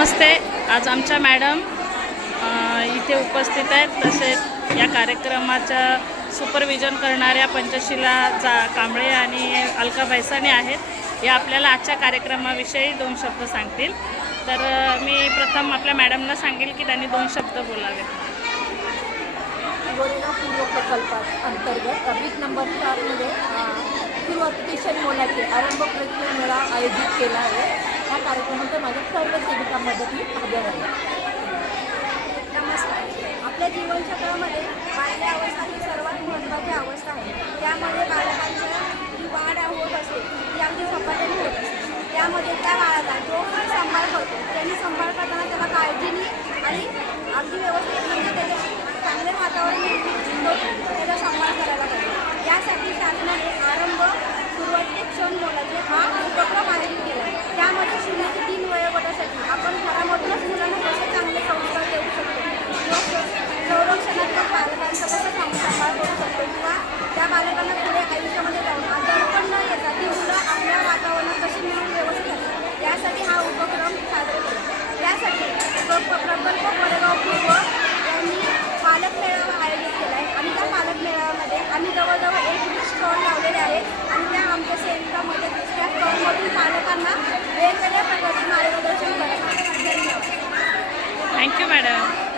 नमस्ते. आज आमच्या मॅडम इथे उपस्थित आहेत. तसेच या कार्यक्रमाचं सुपरविजन करणाऱ्या पंचशिला जा कांबळे आणि अलका भैसाने आहेत. या आपल्याला आजच्या कार्यक्रमाविषयी दोन शब्द सांगतील. तर मी प्रथम आपल्या मॅडमला सांगेल की त्यांनी दोन शब्द बोलावे. गोरेगाव पूर्व प्रकल्पात अंतर्गत वीक नंबर चारमध्ये सुरुवातीशन मोलाचे आरंभ प्रक्रिया मेळा आयोजित केला आहे. या कार्यक्रमात माझा सर्व मदती हव्या नमस्कार. आपल्या जीवनचक्रामध्ये बाल्य अवस्था ही सर्वात महत्त्वाची अवस्था आहे. त्यामध्ये बालकांच्या जी वाढ होत असते ती अगदी झपाट्याने होत असते. त्यामध्ये त्या पालकांना पुढे आयुष्यामध्ये जाऊन आजारपण न येता ती मुलं आपल्या वातावरणात कशी मिळून व्यवस्थित यासाठी हा उपक्रम साजरा केला. त्यासाठी प्रकल्प कोरेगाव पूर्व यांनी पालक मेळावा आयोजित केला आहे. आणि त्या पालक मेळाव्यामध्ये आम्ही जवळजवळ एक स्टॉल लावलेले आहे आणि त्या आमच्या सेविकामध्ये त्या स्टॉलमधून पालकांना वेगवेगळ्या प्रकारचे मार्गदर्शन करत धन्यवाद. Thank you madam